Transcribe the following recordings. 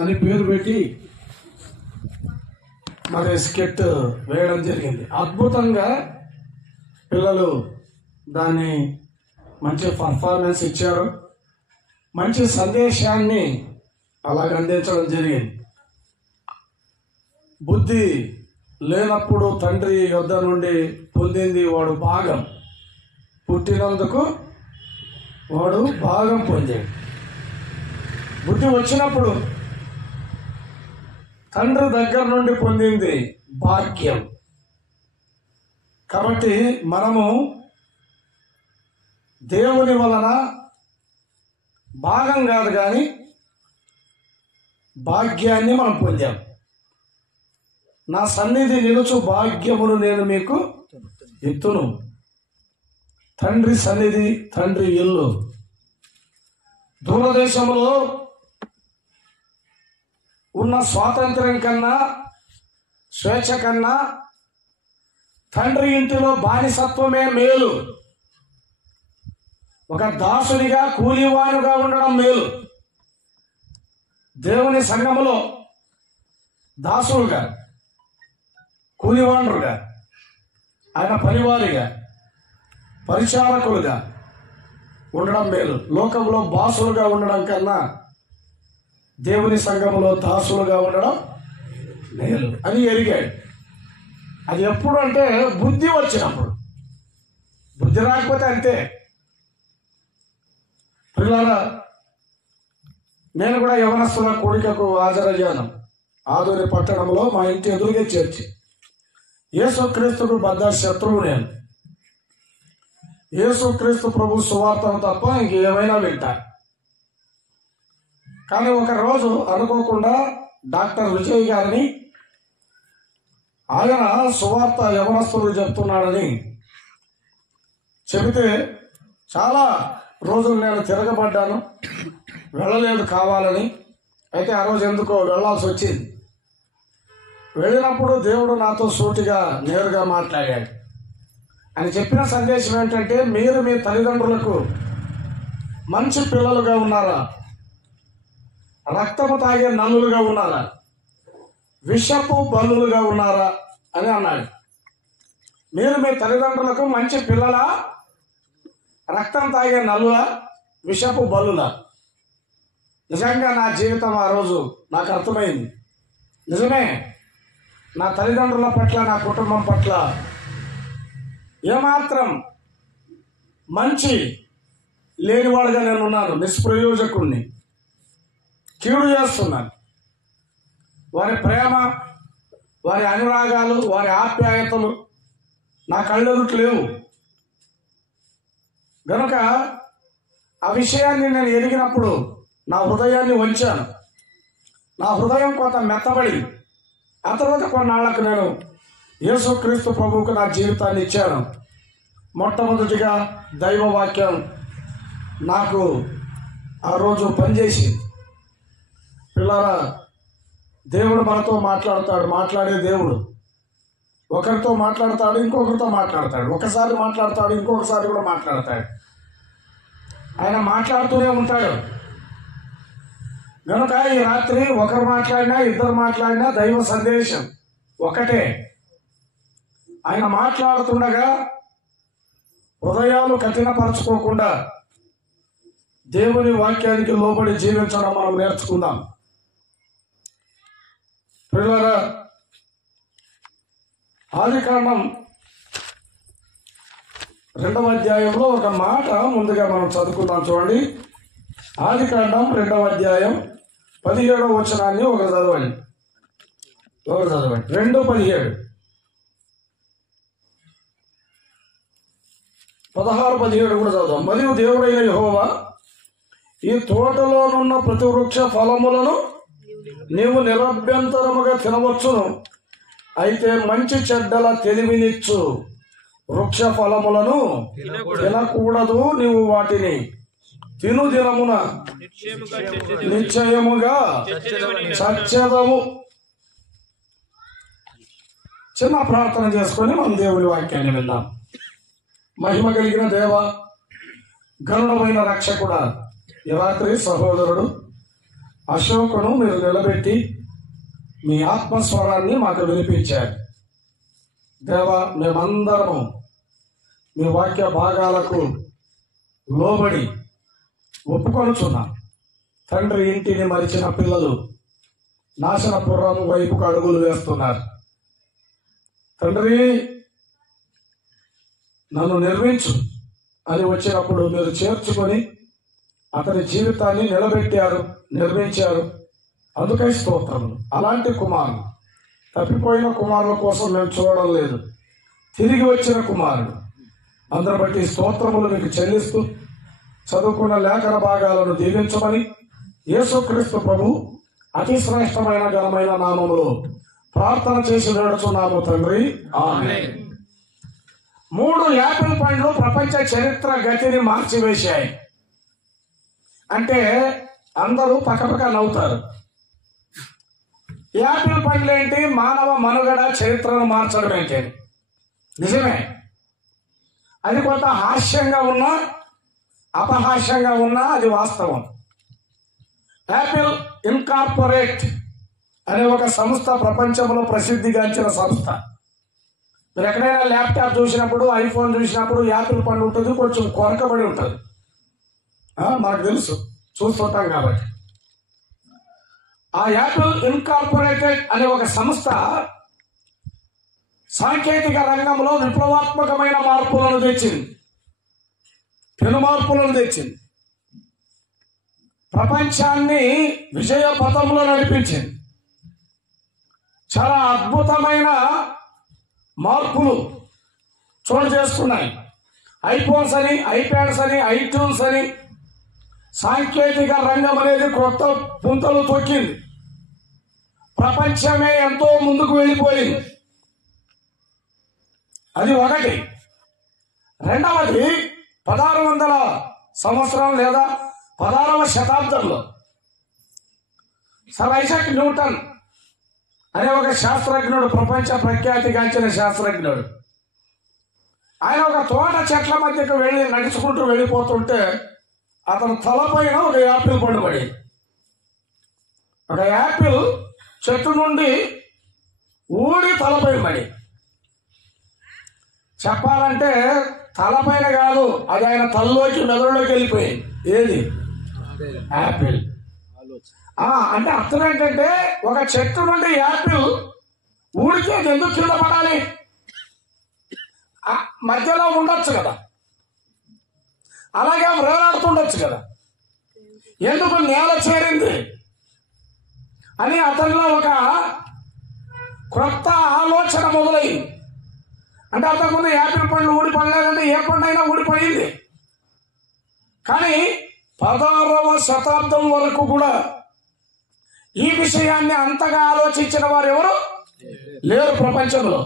అని పేరు పెట్టి మరి స్కెట్ వేయడం జరిగింది. అద్భుతంగా పిల్లలు దాన్ని మంచి పర్ఫార్మెన్స్ ఇచ్చారు. మంచి సందేశాన్ని అలాగ అందించడం జరిగింది. బుద్ధి లేనప్పుడు తండ్రి యొద్ద నుండి పొందింది వాడు భాగం, పుట్టినందుకు వాడు భాగం పొందాడు. బుద్ధి వచ్చినప్పుడు తండ్రి దగ్గర నుండి పొందింది భాగ్యం. కాబట్టి మనము దేవుని వలన భాగం కాదు కానీ భాగ్యాన్ని మనం పొందాం. నా సన్నిధి నిలుచు భాగ్యమును నేను మీకు ఇత్తును. తండ్రి సన్నిధి, తండ్రి ఇల్లు. దూరదేశంలో ఉన్న స్వాతంత్ర్యం కన్నా, స్వేచ్ఛ కన్నా తండ్రి ఇంటిలో బానిసత్వమే మేలు. ఒక దాసునిగా, కూలివానుగా ఉండడం మేలు. దేవుని సంఘములో దాసులుగా, కూలివానులుగా, ఆయన పనివారిగా, పరిచారకులుగా ఉండడం మేలు. లోకంలో బాసులుగా ఉండడం కన్నా దేవుని సంఘములో దాసులుగా ఉండడం మేలు అని ఎరిగాడు. అది ఎప్పుడు అంటే బుద్ధి వచ్చినప్పుడు. బుద్ధి రాకపోతే అంతే. పిల్లరా, నేను కూడా యవనస్తుల కూడికకు హాజరయ్యాను. ఆదూరి పట్టణంలో మా ఇంటి ఎదురుగా చేర్చి యేసుక్రీస్తుకు బద్ద శత్రువు నేను. యేసుక్రీస్తు ప్రభు సువార్తను తప్ప ఇంకేమైనా వింటా. కానీ ఒకరోజు అనుకోకుండా డాక్టర్ విజయ్ గారిని ఆయన సువార్త యవనస్తులు చెప్తున్నాడని చెబితే చాలా రోజులు నేను తిరగబడ్డాను, వెళ్ళలేదు కావాలని. అయితే ఆ రోజు ఎందుకో వెళ్ళాల్సి వచ్చింది. వెళ్ళినప్పుడు దేవుడు నాతో సూటిగా నేరుగా మాట్లాడాడు. ఆయన చెప్పిన సందేశం ఏంటంటే, మీరు మీ తల్లిదండ్రులకు మంచి పిల్లలుగా ఉన్నారా, రక్తము తాగే నల్లులుగా ఉన్నారా, విషపు బల్లులుగా ఉన్నారా అని అన్నాడు. మీరు మీ తల్లిదండ్రులకు మంచి పిల్లలా, రక్తం తాగే నల్లులా, విషపు బల్లులా? నిజంగా నా జీవితం ఆ రోజు నాకు అర్థమైంది. నిజమే, నా తల్లిదండ్రుల పట్ల, నా కుటుంబం పట్ల ఏమాత్రం మంచి లేనివాడుగా నేను ఉన్నాను. నిష్ప్రయోజకుణ్ణి, కీడు చేస్తున్నాను. వారి ప్రేమ, వారి అనురాగాలు, వారి ఆప్యాయతలు నా కళ్ళెదుట లేవు. గనుక ఆ విషయాన్ని నేను ఎరిగినప్పుడు నా హృదయాన్ని వంచాను. నా హృదయం కొంత మెత్తబడి ఆ తర్వాత కొన్నాళ్లకు నేను యేసుక్రీస్తు ప్రభువుకు నా జీవితాన్ని ఇచ్చాను. మొట్టమొదటిగా దైవ వాక్యం నాకు ఆ రోజు పనిచేసింది. పిల్లరా, దేవుడు మనతో మాట్లాడతాడు. మాట్లాడే దేవుడు ఒకరితో మాట్లాడతాడు, ఇంకొకరితో మాట్లాడతాడు. ఒకసారి మాట్లాడతాడు, ఇంకొకసారి కూడా మాట్లాడతాడు. ఆయన మాట్లాడుతూనే ఉంటాడు. కనుక ఈ రాత్రి ఒకరు మాట్లాడినా, ఇద్దరు మాట్లాడినా దైవ సందేశం ఒకటే. ఆయన మాట్లాడుతుండగా హృదయాలు కఠినపరచుకోకుండా దేవుని వాక్యానికి లోబడి జీవించడం మనం నేర్చుకుందాం. పిల్లరా, ఆదికాండం 2వ అధ్యాయంలో ఒక మాట ముందుగా మనం చదువుకుందాం. చూడండి, ఆదికాండం 2వ అధ్యాయం 17వ వచనాన్ని ఒకరు చదవండి. 2:17, 16-17 కూడా చదువుదాం. మరియు దేవుడైన యెహోవా, ఈ తోటలోనున్న ప్రతి వృక్ష ఫలములను నీవు నిరభ్యంతరముగా తినవచ్చును. అయితే మంచి చెడ్డల తెలివినిచ్చు వృక్ష ఫలములను తినకూడదు. నీవు వాటిని తిను దినమున నిశ్చయముగా చచ్చెదవు. చిన్న ప్రార్థన చేసుకొని మనం దేవుని వాక్యాన్ని విందాం. మహిమ కలిగిన దేవ, గరుడమైన రక్షకుడా, ఈ రాత్రి సహోదరుడు అశోకును మీరు నిలబెట్టి మీ ఆత్మస్వరాన్ని మాకు వినిపించారు. దేవా, మేమందరము మీ వాక్య భాగాలకు లోబడి ఒప్పుకొనుచున్నాం. తండ్రి ఇంటిని మరిచిన పిల్లలు నాశనపురం వైపుకు అడుగులు వేస్తున్నారు. తండ్రి, నన్ను నిర్మించు అని వచ్చినప్పుడు మీరు చేర్చుకొని అతని జీవితాన్ని నిలబెట్టారు, నిర్మించారు. అందుకై స్తోత్రములు. అలాంటి కుమారుడు, తప్పిపోయిన కుమారుల కోసం మేము చూడడం లేదు, తిరిగి వచ్చిన కుమారుడు. అందరి బట్టి స్తోత్రములు మీకు చెల్లిస్తూ చదువుకున్న లేఖన భాగాలను దీవించమని యేసుక్రీస్తు ప్రభు అతి శ్రేష్టమైన ఘనమైన నామములో ప్రార్థన చేసి వేడుచున్నాము తండ్రి, ఆమేన్. 3 యాపిల్ పండ్లు ప్రపంచ చరిత్ర గతిని మార్చివేశాయి అంటే అందరూ పక్కపక్క నవ్వుతారు. యాపిల్ పండ్లు ఏంటి? మానవ మనుగడ చరిత్రను మార్చడం ఏంటి? నిజమే, అది కొంత హాస్యంగా ఉన్నా అపహాస్యంగా ఉన్నా అది వాస్తవం. యాపిల్ ఇన్కార్పొరేట్ అనే ఒక సంస్థ ప్రపంచంలో ప్రసిద్ధిగాంచిన సంస్థ. మీరు ఎక్కడైనా ల్యాప్టాప్ చూసినప్పుడు, ఐఫోన్ చూసినప్పుడు యాపిల్ పండు ఉంటుంది, కొంచెం కొరకబడి ఉంటుంది. మాకు తెలుసు, చూస్తుంటాం కాబట్టి. ఆ యాపిల్ ఇన్కార్పొరేటెడ్ అనే ఒక సంస్థ సాంకేతిక రంగంలో విప్లవాత్మకమైన మార్పులను తెచ్చింది, పెను మార్పులను తెచ్చింది. ప్రపంచాన్ని విజయ పథంలో నడిపించింది. చాలా అద్భుతమైన మార్పులు చోటు చేసుకున్నాయి. ఐఫోన్స్ అని, ఐప్యాడ్స్ అని, ఐట్యూన్స్ అని సాంకేతిక రంగం అనేది కొత్త పుంతలు తొక్కింది. ప్రపంచమే ఎంతో ముందుకు వెళ్ళిపోయింది. అది ఒకటి. రెండవది, 1600 సంవత్సరం లేదా 16వ శతాబ్దంలో సర్ ఐజాక్ న్యూటన్ అనే ఒక శాస్త్రజ్ఞుడు, ప్రపంచ ప్రఖ్యాతిగాంచిన శాస్త్రజ్ఞుడు, ఆయన ఒక తోట చెట్ల మధ్యకు వెళ్ళి నడుచుకుంటూ వెళ్ళిపోతుంటే అతను తలపైన ఒక యాపిల్ పండు పడింది. ఒక యాపిల్ చెట్టు నుండి ఊడి తలపైన పడి, చెప్పాలంటే తలపైన కాదు, అది ఆయన తలలోకి మెదడులోకి వెళ్ళిపోయింది. ఏది? యాపిల్. అంటే అర్థం ఏంటంటే, ఒక చెట్టు నుండి యాపిల్ ఊడితే అది ఎందుకు కింద పడాలి? మధ్యలో ఉండొచ్చు కదా, అలాగే వేలాడుతుండొచ్చు కదా, ఎందుకు నేల చేరింది అని అతనిలో ఒక క్రొత్త ఆలోచన మొదలైంది. అంటే అంతకుముందు యాపిల్ పండ్లు ఊడిపడలేదంటే ఏ పండు అయినా ఊడిపోయింది. కానీ 16వ శతాబ్దం వరకు కూడా ఈ విషయాన్ని అంతగా ఆలోచించిన వారు ఎవరు లేరు ప్రపంచంలో.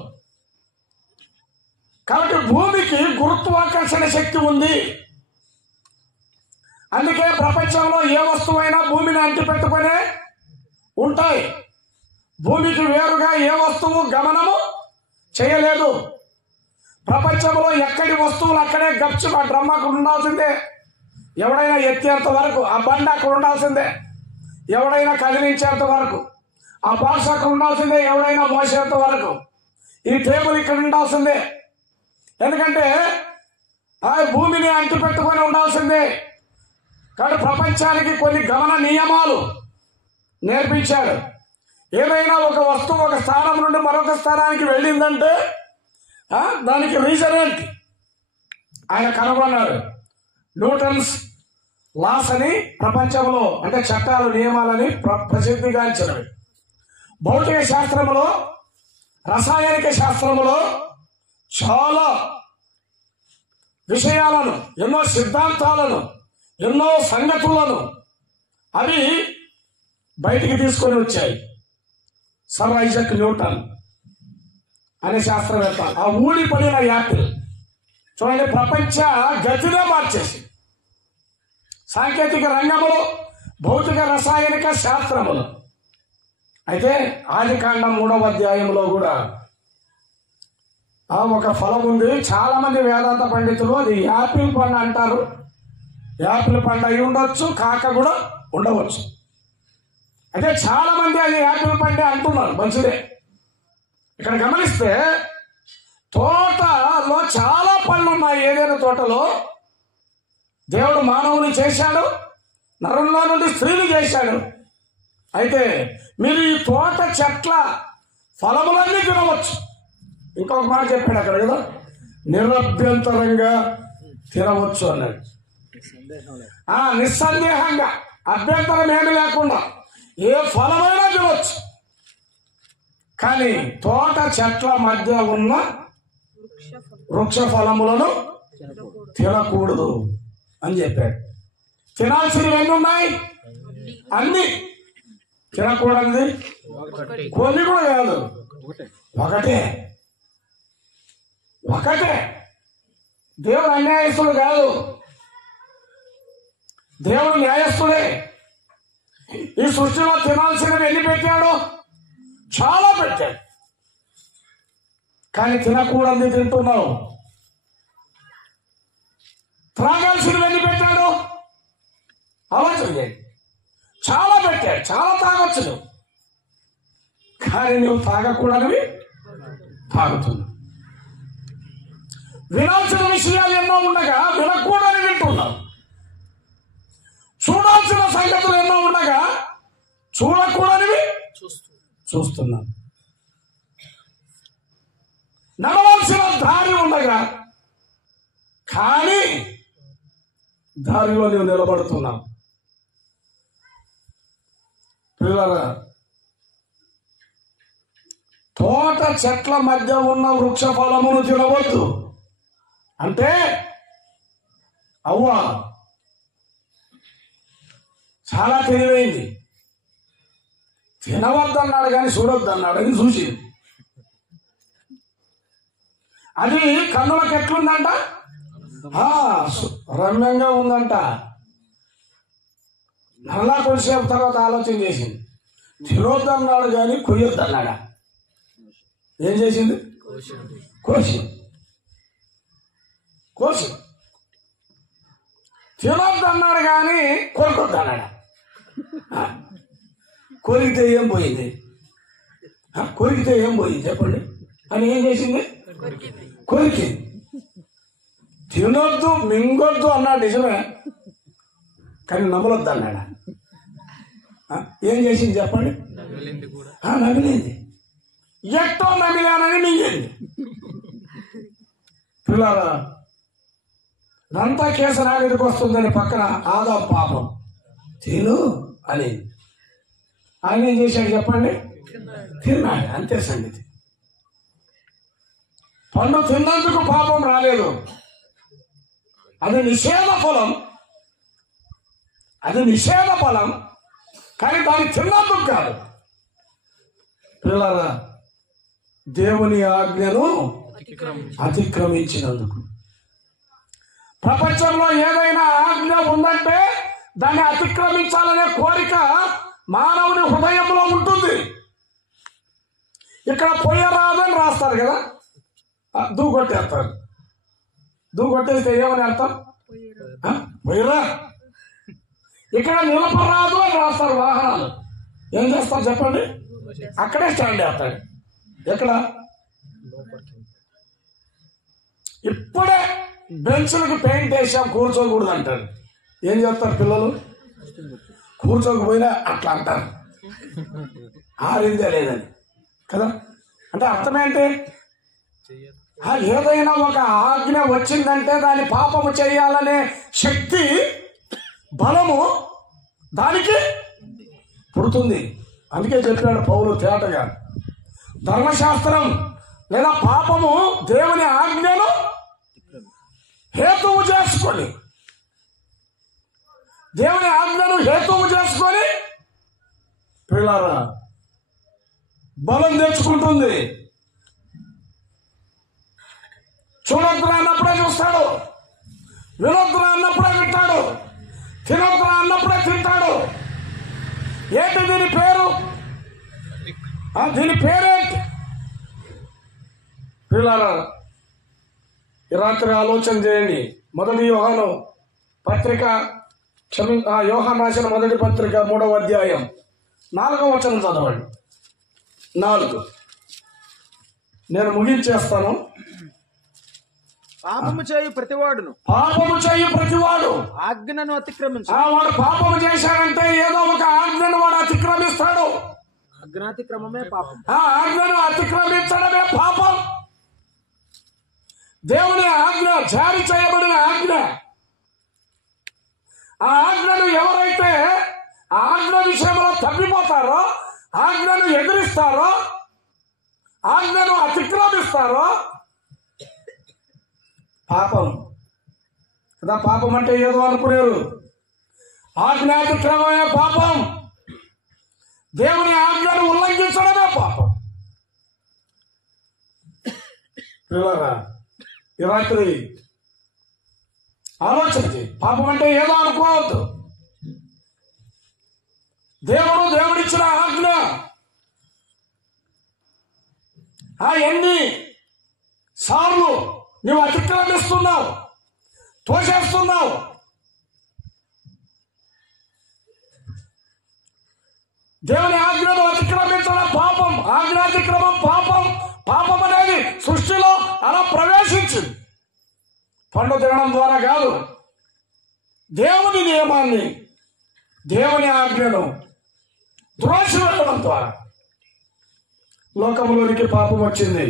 కాబట్టి భూమికి గురుత్వాకర్షణ శక్తి ఉంది. అందుకే ప్రపంచంలో ఏ వస్తువైనా భూమిని అంటిపెట్టుకునే ఉంటాయి. భూమికి వేరుగా ఏ వస్తువు గమనము చేయలేదు. ప్రపంచంలో ఎక్కడి వస్తువులు అక్కడే గప్చు. ఆ డ్రమ్ అక్కడ ఉండాల్సిందే, ఎవడైనా ఎత్తేంత వరకు. ఆ బండి అక్కడ ఉండాల్సిందే, ఎవడైనా కదిలించేంత వరకు. ఆ బాక్స్ అక్కడ ఉండాల్సిందే, ఎవడైనా మోసేంత వరకు. ఈ టేబుల్ ఇక్కడ ఉండాల్సిందే, ఎందుకంటే ఆ భూమిని అంటిపెట్టుకొని ఉండాల్సిందే. కాబట్టి ప్రపంచానికి కొన్ని గమన నియమాలు నేర్పించాడు. ఏదైనా ఒక వస్తువు ఒక స్థానం నుండి మరొక స్థానానికి వెళ్ళిందంటే దానికి రీజన్ ఏంటి ఆయన కనుగొన్నాడు. న్యూటన్స్ లాస్ అని ప్రపంచంలో, అంటే చట్టాలు, నియమాలని ప్రసిద్ధిగాంచినవి. భౌతిక శాస్త్రంలో, రసాయనిక శాస్త్రంలో చాలా విషయాలను, ఎన్నో సిద్ధాంతాలను, ఎన్నో సంగతులను అవి బయటికి తీసుకొని వచ్చాయి. సర్ ఐజాక్ న్యూటన్ అనే శాస్త్రవేత్త ఆ ఊడిపడిన యాపిల్ చూడండి ప్రపంచ గతినే మార్చేసి, సాంకేతిక రంగంలో, భౌతిక రసాయనిక శాస్త్రములు. అయితే ఆదికాండం 3వ అధ్యాయంలో కూడా ఒక ఫలం ఉంది. చాలా మంది వేదాంత పండితులు అది యాపిల్ పండు అంటారు. యాపిల్ పండు అయి ఉండొచ్చు, కాక కూడా ఉండవచ్చు. అదే చాలా మంది అది యాపిల్ పండే అంటున్నారు, మంచిదే. ఇక్కడ గమనిస్తే తోటలో చాలా పళ్ళు ఉన్నాయి. ఏదైనా తోటలో దేవుడు మానవుని చేశాడు, నరుల్లో నుండి స్త్రీని చేశాడు. అయితే మీరు ఈ తోట చెట్ల ఫలములన్నీ తినవచ్చు. ఇంకొక మాట చెప్పాడు అక్కడ కదా, నిరభ్యంతరంగా తినవచ్చు అన్నాడు. నిస్సందేహంగా, అభ్యంతరం ఏమి లేకుండా ఏ ఫలమైనా తినవచ్చు. కానీ తోట చెట్ల మధ్య ఉన్న వృక్ష ఫలములను తినకూడదు అని చెప్పాడు. తినాల్సినవి ఎన్ని ఉన్నాయి? అన్ని. తినకూడదు కొన్ని కూడా కాదు, ఒకటే. దేవుడు అన్యాయస్తుడు కాదు, దేవుడు న్యాయస్తుడే. ఈ సృష్టిలో తినాల్సినవి ఎన్ని పెట్టాడు? చాలా పెట్టాడు. కానీ తినకూడదు తింటున్నావు. త్రాగాల్సినవి ఎన్ని పెట్టాడు? ఆలోచన చేయండి. చాలా పెట్టాడు, చాలా తాగొచ్చు. కానీ నువ్వు తాగకూడనివి తాగుతున్నావు. వినాల్సిన విషయాలు ఎన్నో ఉండగా వినకూడని వింటున్నావు. చూడాల్సిన సంగతులు ఎన్నో ఉండగా చూడకూడనివి చూస్తున్నావు. నడవాల్సిన దారి ఉండగా కానీ దారిలో నువ్వు నిలబడుతున్నావు. పిల్లరా, తోట చెట్ల మధ్య ఉన్న వృక్ష ఫలమును తినవద్దు అంటే అవ్వ చాలా తెలివైంది. తినవద్దన్నాడు కానీ చూడొద్దన్నాడు. అది చూసి అది కన్నులకు ఎట్లుందంట? రమ్యంగా ఉందంట. మళ్ళా కొంచెంసేపు తర్వాత ఆలోచన చేసింది. తినొద్దన్నాడు కానీ కొయ్యొద్దన్నాడా? ఏం చేసింది? కోసి. తినొద్దన్నాడు కానీ కొరకొద్దన్నాడా? కొరికితే ఏం పోయింది? చెప్పండి. అని ఏం చేసింది? కొరికింది. తినొద్దు మింగొద్దు అన్నాడు నిజమే, కానీ నమలొద్దు అన్నాడా? ఏం చేసింది చెప్పండి? నమిలింది. ఎట్టో నమిలానని మింగింది. పిల్లరా, దంతా కేసు నా మీదకి వస్తుందని పక్కన ఆదా పాపం తిను అని ఆయన ఏం చేశాడు చెప్పండి? తిన్నాడు. అంతే సంగతి. పండు తిన్నందుకు పాపం రాలేదు. అది నిషేధ ఫలం, కానీ దాన్ని తిన్నందుకు కాదు. పిల్లరా, దేవుని ఆజ్ఞను అతిక్రమించినందుకు. ప్రపంచంలో ఏదైనా ఆజ్ఞ ఉందంటే దాన్ని అతిక్రమించాలనే కోరిక మానవుని హృదయంలో ఉంటుంది. ఇక్కడ పొయ్యరాదని రాస్తారు కదా, దూకొట్టేస్తారు. దూకొట్టేస్తే ఏమని అర్థం? పొయ్యరా. ఇక్కడ నిలపరాదు అని రాస్తారు వాహనాలు. ఏం చేస్తారు చెప్పండి? అక్కడే స్టాండ్ చేస్తాడు. ఎక్కడ? ఇప్పుడే బెంచ్లకు పెయింట్ వేసాం కూర్చోకూడదు అంటారు. ఏం చేస్తారు పిల్లలు? కూర్చోకపోయినా అట్లా అంటారు, ఆరిందే లేదని కదా. అంటే అర్థమేంటి? ఏదైనా ఒక ఆజ్ఞ వచ్చిందంటే దాని పాపము చేయాలనే శక్తి, బలము దానికి పుడుతుంది. అందుకే చెప్పాడు పౌలు తేటగా, ధర్మశాస్త్రం లేదా పాపము దేవుని ఆజ్ఞను హేతువు చేసుకొని, దేవుని ఆజ్ఞను హేతువు చేసుకొని పిల్లరా బలం తెచ్చుకుంటుంది. చూడొద్దురా అన్నప్పుడే చూస్తాడు, వినొద్దురా అన్నప్పుడే వింటాడు, తినొద్దురా అన్నప్పుడే తింటాడు. ఏంటి దీని పేరు? దీని పేరేంటి? పిల్లరా, ఈ రాత్రి ఆలోచన చేయండి. మొదటి యోహాను పత్రిక, యోహాను రాసిన మొదటి పత్రిక 3వ అధ్యాయం 4వ వచనం చదవండి. 4. నేను ముగించేస్తాను. పాపము చేయు ప్రతివాడు ఆజ్ఞను అతిక్రమించు. వాడు పాపము చేశాడంటే ఏదో ఒక ఆజ్ఞను వాడు అతిక్రమిస్తాడు. ఆజ్ఞాతిక్రమమే పాపం. ఆజ్ఞను అతిక్రమించడమే పాపం. దేవుని ఆజ్ఞ, జారీ చేయబడిన ఆజ్ఞ, ఆ ఆజ్ఞను ఎవరైతే ఆజ్ఞ విషయంలో తప్పిపోతారో, ఆజ్ఞను ఎదిరిస్తారో, ఆజ్ఞను అతిక్రమిస్తారో పాపం కదా. పాపం అంటే ఏదో అనుకునేరు. ఆజ్ఞాతిక్రమమే పాపం. దేవుని ఆజ్ఞను ఉల్లంఘించడమే పాపం. ఈ రాత్రి ఆలోచన చేయి. పాపం అంటే ఏదో అనుకోవద్దు. దేవుడిచ్చిన ఆజ్ఞ ఎన్ని సార్లు నువ్వు అతిక్రమిస్తున్నావు, తోసేస్తున్నావు. దేవుని ఆజ్ఞను అతిక్రమించడం పాపం. ఆజ్ఞాతిక్రమం పాపం. పాపం అనేది సృష్టిలో అలా ప్రవేశించింది. పండు తినడం ద్వారా కాదు, దేవుని నియమాన్ని, దేవుని ఆజ్ఞను ద్రోషి వెళ్ళడం ద్వారా లోకంలోనికి పాపం వచ్చింది.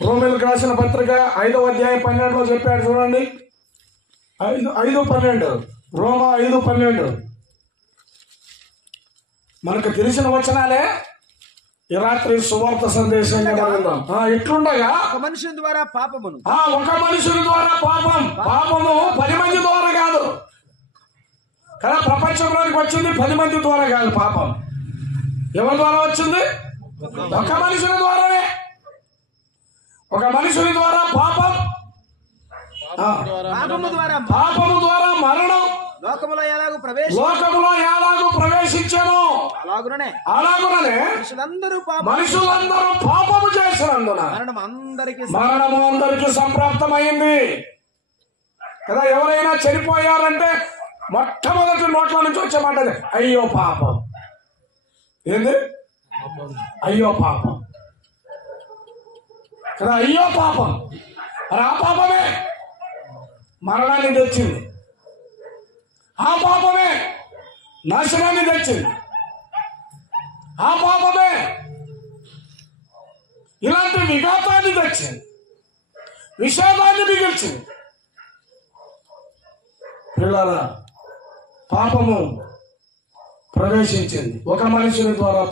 రోమీయులకు రాసిన పత్రిక 5వ అధ్యాయం 12లో చెప్పాడు చూడండి. 5:12 రోమా 5:12 మనకు తెలిసిన వచనాలే. ఈ రాత్రి సువార్త సందేశంగా జరుగుతాం. ఇట్లుండగా ఒక మనుషుని ద్వారా పాపమును, ఒక మనుషుని ద్వారా పాపం. పాపము 10 మంది ద్వారా కాదు కదా. ప్రపంచంలోనికి వచ్చింది 10 మంది ద్వారా కాదు. పాపం ఎవరి ద్వారా వచ్చింది? ఒక మనుషుని ద్వారానే. ఒక మనుషుని ద్వారా పాపం, పాపము ద్వారా మరణం లోకములో ఎలాగూ ప్రవేశించాను, అలాగుననే మనుషులందరూ పాపము చేసినందున మరణము అందరికీ సంప్రాప్తమైంది కదా. ఎవరైనా చనిపోయారంటే మొట్టమొదటి నోట్ల నుంచి వచ్చే మాట అయ్యో పాపం. ఏంది? అయ్యో పాపం కదా. అయ్యో పాపం. మరి ఆ పాపమే మరణాన్ని తెచ్చింది. ఆ పాపమే నాశనాన్ని తెచ్చింది. ఆ పాపమే ఇలాంటి విఘాతాన్ని తెచ్చింది, విషాదాన్ని మిగిల్చింది. పిల్లల పాపము ప్రవేశించింది ఒక మనుషుని ద్వారా.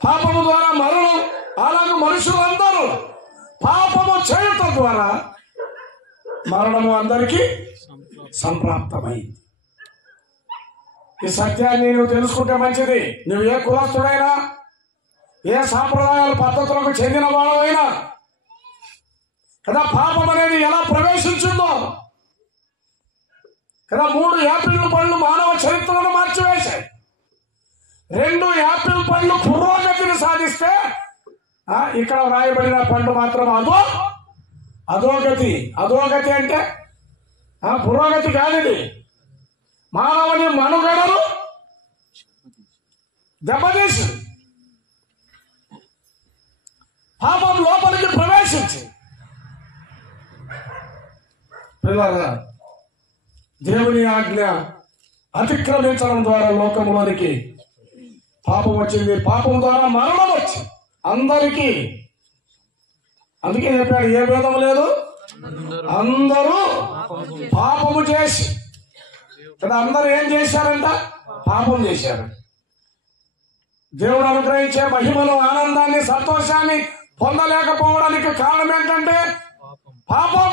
పాపము ద్వారా మరణం. అలాగే మనుషులందరూ పాపము చేయటం ద్వారా మరణము అందరికీ సంప్రాప్తమైంది. ఈ సత్యాన్ని నువ్వు తెలుసుకుంటే మంచిది. నువ్వు ఏ కులస్తుడైనా, ఏ సాంప్రదాయాల పద్ధతులకు చెందిన వాడైనా కదా, పాపం అనేది ఎలా ప్రవేశించిందో కదా. 3 యాపిల్ పళ్ళు మానవ చరిత్రను మార్చివేశాయి. 2 యాపిల్ పళ్ళు పురోగతిని సాధిస్తే, ఇక్కడ రాయబడిన పండు మాత్రం అధోగతి. అధోగతి అంటే పురోగతి కానిది. మానవుని మనుగడను దెబ్బతీసి పాపం లోపలికి ప్రవేశించి దేవుని ఆజ్ఞ అతిక్రమించడం ద్వారా లోకంలోనికి పాపం వచ్చింది. పాపం ద్వారా మరణం వచ్చింది అందరికీ. అందుకే చెప్పాడు, ఏ భేదం లేదు, అందరూ పాపము చేసి కదా. అందరూ ఏం చేశారంట? పాపం చేశారు. దేవుడు అనుగ్రహించే మహిమను, ఆనందాన్ని, సంతోషాన్ని పొందలేకపోవడానికి కారణం ఏంటంటే పాపం,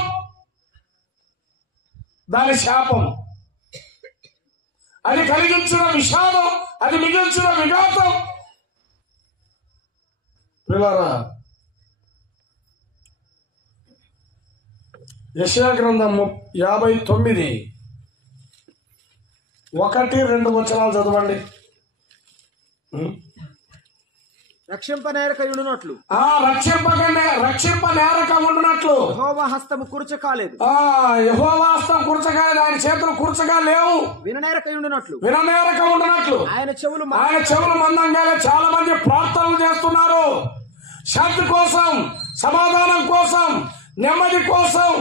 దాని శాపం, అది కలిగించిన విషాదం, అది మిగిల్చిన విఘాతం. పిల్లరా, యెషయా గ్రంథం 59 1-2 వచనాలు చదవండి. రక్షింపనేరకయుండునట్లు రక్షింపనేరక ఉండునట్లు యెహోవా హస్తము కురుచ కాలేదు, యెహోవా హస్తం కూర్చగాలేదు, ఆయన చేతులు కూర్చగా లేవు. విననేరక ఉండునట్లు ఆయన చెవులు మందంగా. చాలా మంది ప్రార్థనలు చేస్తున్నారు, శాంతి కోసం, సమాధానం కోసం, నెమ్మది కోసం.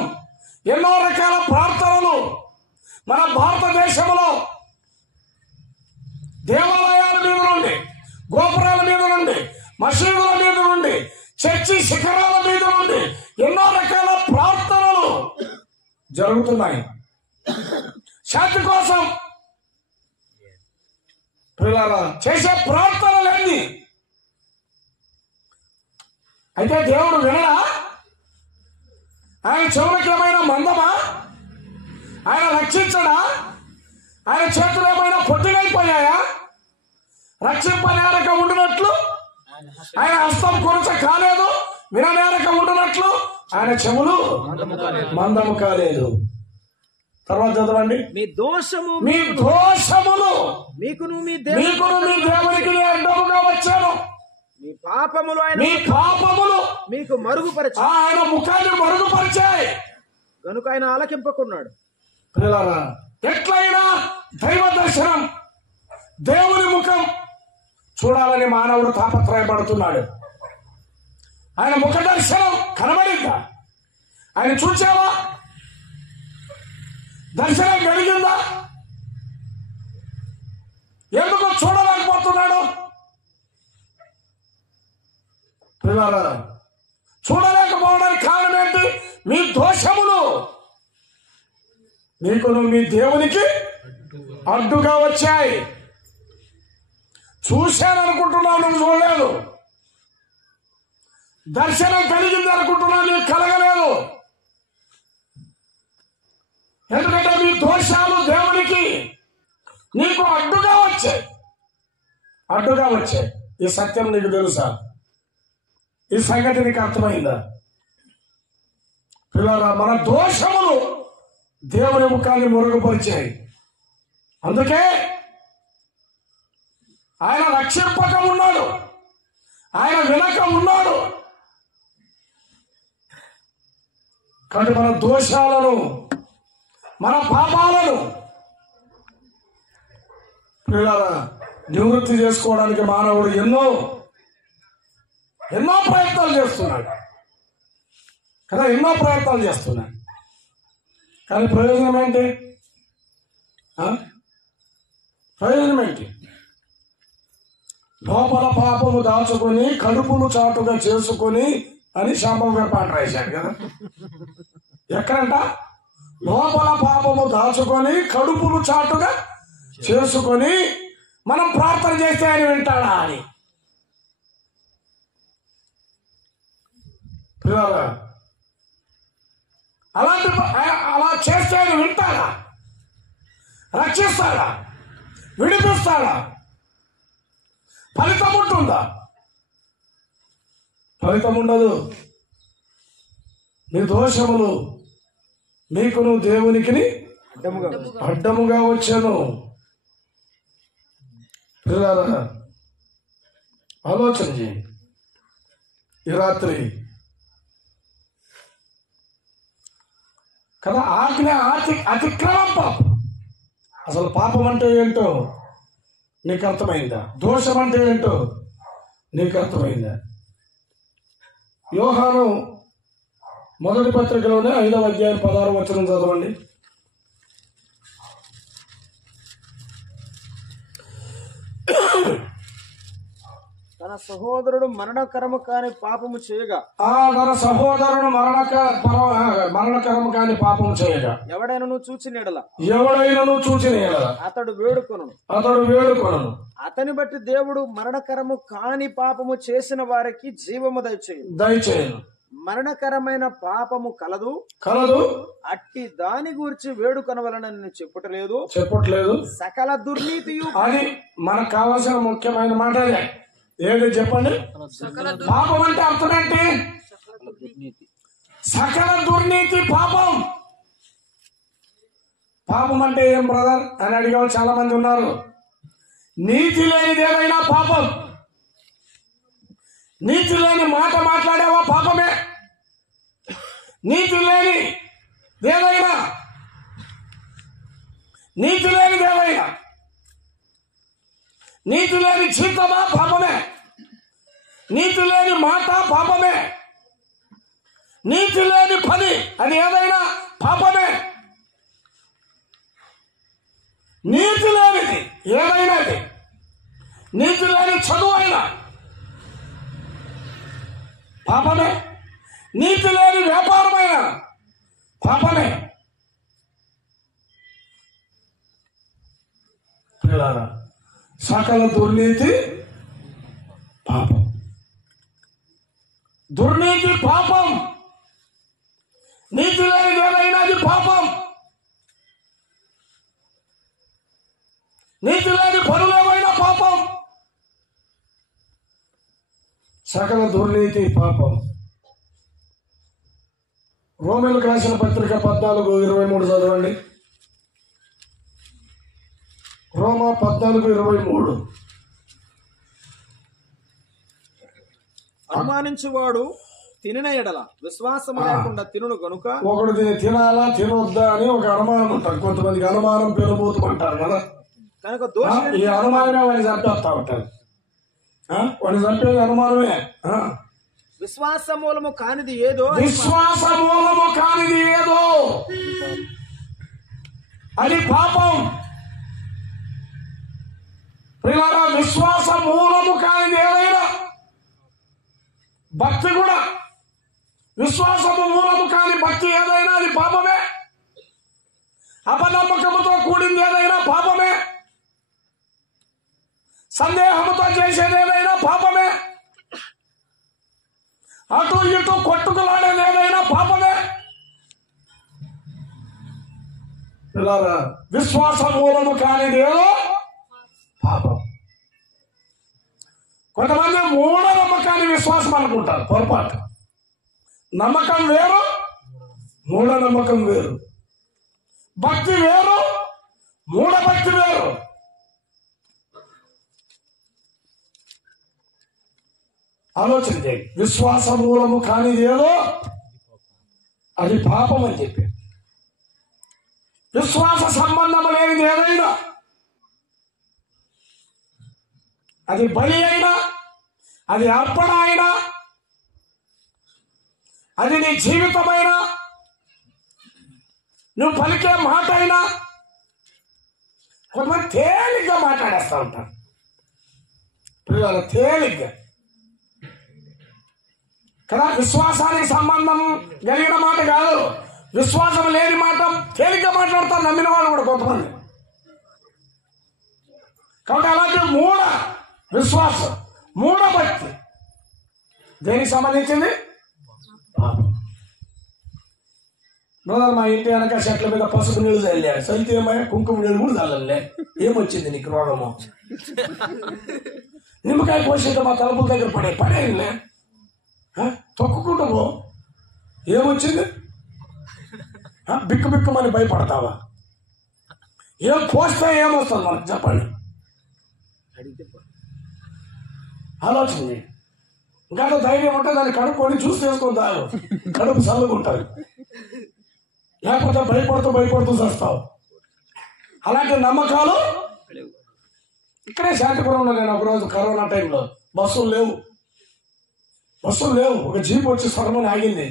ఎన్నో రకాల ప్రార్థనలు మన భారతదేశంలో దేవాలయాల మీద నుండి, గోపురాల మీద నుండి, మసీదుల మీద నుండి, చర్చి శిఖరాల మీద నుండి ఎన్నో రకాల ప్రార్థనలు జరుగుతున్నాయి శాంతి కోసం. పిల్లల చేసే ప్రార్థనలన్నీ అయితే దేవుడు వినడా? ఆయన చెవులకు ఏమైనా మందమా? ఆయన రక్షించడా? ఆయన చేతులు ఏమైనా పొట్టిగైపోయాయా? రక్షింపనేరక ఉండినట్లు ఆయన హస్తం కొరచ కాలేదు, విననేరక ఉండినట్లు ఆయన చెవులు మందము కాలేదు. తర్వాత చదవండి. మీ దోషములు మీకును మీ దేవునికి అడ్డముగా వచ్చాను. మీ పాపములు మీకు మరుగుపరచు, ఆయన ముఖాన్ని మరుగుపరిచాయి గనుక ఆయన ఆలకింపకున్నాడు. పిల్లలారా, ఎట్లయినా దైవ దర్శనం, దేవుని ముఖం చూడాలని మానవుడు తాపత్రయపడుతున్నాడు. ఆయన ముఖ దర్శనం కనబడిందా? ఆయన చూచావా? దర్శనం కలిగిందా? ఎందుకు చూడలేకపోతున్నాడు? పిల్లలారా, చూడలేకపోవడానికి కారణం ఏంటి? మీ దోషములు నీకును మీ దేవునికి అడ్డుగా వచ్చాయి. చూశాననుకుంటున్నావు, నువ్వు చూడలేదు. దర్శనం కలిగింది అనుకుంటున్నావు, నీకు కలగలేదు. ఎందుకంటే మీ దోషాలు దేవునికి నీకు అడ్డుగా వచ్చాయి. ఈ సత్యం నీకు తెలుసా? ఈ సంగతి నీకు అర్థమైందా? పిల్లరా, మన దోషములు దేవుని ముఖాన్ని మురుగుపరిచాయి. అందుకే ఆయన రక్షింపక ఉన్నాడు, ఆయన వినక ఉన్నాడు. కాబట్టి మన దోషాలను, మన పాపాలను పిల్లరా నివృత్తి చేసుకోవడానికి మానవుడు ఎన్నో ప్రయత్నాలు చేస్తున్నాడు కదా, కానీ ప్రయోజనం ఏంటి? లోపల పాపము దాచుకొని కడుపును చాటుగా చేసుకుని అని శాంబం గారు పాట రాశాడు కదా. ఎక్కడంట? లోపల పాపము దాచుకొని కడుపును చాటుగా చేసుకొని మనం ప్రార్థన చేస్తే ఆయన వింటాడా అని. అలా చేస్తే ఆయన వింటాడా? రక్షిస్తాడా? విడిపిస్తాడా? ఫలితం ఉంటుందా? ఫలితం ఉండదు. మీ దోషములు మీకును దేవునికి అడ్డముగా వచ్చాను. పిల్లలారా, ఆలోచన చేయండి. ఈ రాత్రి కదా ఆజ్ఞ అతిక్రమం పాపం. అసలు పాపం అంటే ఏంటో నీకు అర్థమైందా? దోషం అంటే ఏంటో నీకు అర్థమైందా? యోహాను మొదటి పత్రికలోనే 5వ అధ్యాయం 16వ వచనం చదవండి. తన సహోదరుడు మరణకరము కాని పాపము చేయగా మరణకరము కాని పాపము చేయగా ఎవడైనను చూచిన ఎడల అతడు వేడుకొను. అతని బట్టి దేవుడు మరణకరము కాని పాపము చేసిన వారికి జీవము దయచేయును. మరణకరమైన పాపము కలదు, అట్టి దాని గురించి వేడుకొనవలనని చెప్పట్లేదు. సకల దుర్నీతియు అది మనకు కావాల్సిన ముఖ్యమైన మాట. ఏది చెప్పండి? పాపం అంటే అర్థం ఏంటి? సకల దుర్నీతి పాపం. పాపం అంటే ఏం బ్రదర్ అని అడిగే చాలా మంది ఉన్నారు. నీతి లేనిది ఏదైనా పాపం. నీతి లేని మాట మాట్లాడావా పాపమే. నీతి లేని దేవైనా, నీతి లేని దేవైనా, నీతి లేని జీవితమా పాపమే. నీతి లేని మాట పాపమే. నీతి లేని పని అది ఏదైనా పాపమే. నీతి లేనిది ఏదైనా, నీతి లేని చదువు అయినా పాపమే. నీతి లేని వ్యాపారమైన పాపమే. సకల దుర్నీతి పాపం. దుర్నీతి పాపం. నీతి లేనిది ఏదైనా అది పాపం. నీతి లేని పనులేమైనా పాపం. సకల దుర్నీతి పాపం. రోమీయులకు రాసిన పత్రిక 14:23 చదవండి. రోమా 14:23. అనుమానించువాడు తినిన ఎడల విశ్వాసం లేకుండా తినును గనుక. ఒకడు దీన్ని తినాలా తినొద్దా అని ఒక అనుమానం ఉంటుంది. కొంతమందికి అనుమానం పెరుగుతుంటారు కదా. కనుక ఈ అనుమానమే వాడిని చంపేస్తా ఉంటారు. వాడిని చంపేది అనుమానమే. విశ్వాస మూలము కానిది ఏదో, విశ్వాస మూలము కానిది ఏదో అది పాపం. ప్రియులారా, విశ్వాస మూలము కానిది ఏదైనా, భక్తి కూడా విశ్వాసము మూలము కాని భక్తి ఏదైనా అది పాపమే. అపనమ్మకముతో కూడింది ఏదైనా పాపమే. సందేహముతో చేసేది ఏదైనా పాపమే. అటు ఇటు కొట్టుకులాడేది ఏదైనా పాపమే. విశ్వాస మూలము కానిది ఏదో పాపం. కొంతమంది మూఢనమ్మకాన్ని విశ్వాసం అనుకుంటారు. పొరపాటు. నమ్మకం వేరు, మూఢనమ్మకం వేరు. భక్తి వేరు, మూఢభక్తి వేరు. ఆలోచన చేయండి. విశ్వాస మూలము కానిది ఏదో అది పాపం అని చెప్పి, విశ్వాస సంబంధం లేనిది ఏదైనా, అది బలి అయినా, అది అర్పణ అయినా, అది నీ జీవితమైనా, నువ్వు పలికే మాట అయినా, కొంతమంది తేలిగ్గా మాట్లాడేస్తూ ఉంటారు. పిల్లలు తేలిగ్గా కదా. విశ్వాసానికి సంబంధం కలిగిన మాట కాదు, విశ్వాసం లేని మాట తేలిగ్గా మాట్లాడతారు నమ్మిన వాళ్ళు కూడా కొంతమంది. కాబట్టి అలాంటి మూఢ విశ్వాసం, మూఢ భక్తి దేనికి సంబంధించింది? పాపం. బ్రదర్, మా ఇంటి వెనక చెట్ల మీద పసుపు నీళ్ళు చల్లాడు. చల్లితే ఏమయ్యా? కుంకుమ నీళ్ళు కూడా చల్లలే. ఏమొచ్చింది నీకు రోగము? నిమ్మకాయ పోసేట మా తలుపుల దగ్గర పడేయంలే. తొక్కుకుంటూ పో. ఏమొచ్చింది? బిక్కు బిక్కుమని భయపడతావా? ఏం పోస్తే ఏమొస్తుంది మనకు చెప్పండి. ఆలోచన. ఇంకా ధైర్యం ఉంటే దాన్ని కడుక్కొని చూసి చేసుకుంటారు. కడుపు చల్లుకుంటారు. లేకపోతే భయపడుతూ చస్తావు. అలాంటి నమ్మకాలు ఇక్కడే శాంతిపురంలో నేను ఒకరోజు కరోనా టైంలో బస్సులు లేవు. ఒక జీప్ వచ్చి సడమని ఆగింది.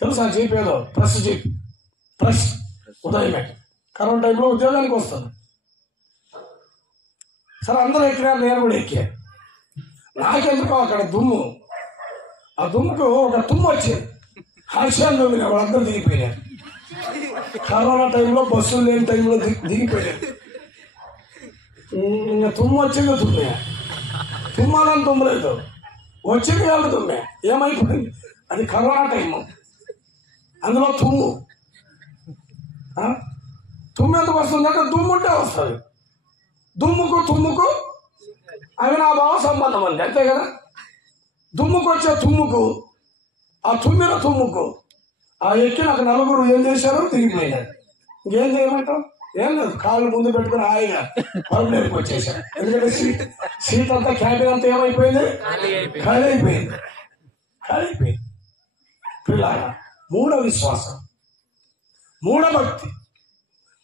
తెలుసా జీప్ ఏదో? Press jeep. ప్రెస్ ఉదయమే కరోనా టైంలో ఉద్యోగానికి వస్తాను. సరే అందరూ ఎక్కినారు, నేను కూడా ఎక్కా. నాకెందుకో అక్కడ దుమ్ము, ఆ దుమ్ముకు ఒక తుమ్ము వచ్చింది. హర్షాన్ని దొమ్మిన వాళ్ళందరూ దిగిపోయారు. కరోనా టైంలో బస్సులు లేని టైంలో దిగిపోయారు. ఇంకా తుమ్ము వచ్చింది. తుమ్మాలని తుమ్మలేదు, వచ్చింది వాళ్ళు తుమ్మే. ఏమైపోయింది? అది కరోనా టైము, అందులో తుమ్ము. తుమ్ము ఎందుకు వస్తుందంటే దుమ్ముంటే వస్తుంది. తుమ్ముకు అవినాభావ సంబంధం అండి, అంతే కదా. దుమ్ముకు వచ్చే తుమ్ముకు, ఆ తుమ్మిన తుమ్ముకు ఆ ఎక్కి నాకు నలుగురు ఏం చేశారు? తిరిగిపోయినారు. ఇంకేం చేయమంటావు? ఏం లేదు, కాళ్ళు ముందు పెట్టుకుని హాయిగా పరుపు నేర్పి వచ్చేసారు. ఎందుకంటే సీట్ అంతా క్యాబిన్ అంతా ఏమైపోయింది? ఖాళీ అయిపోయింది. పిల్లారా, మూఢ విశ్వాసం, మూఢ భక్తి,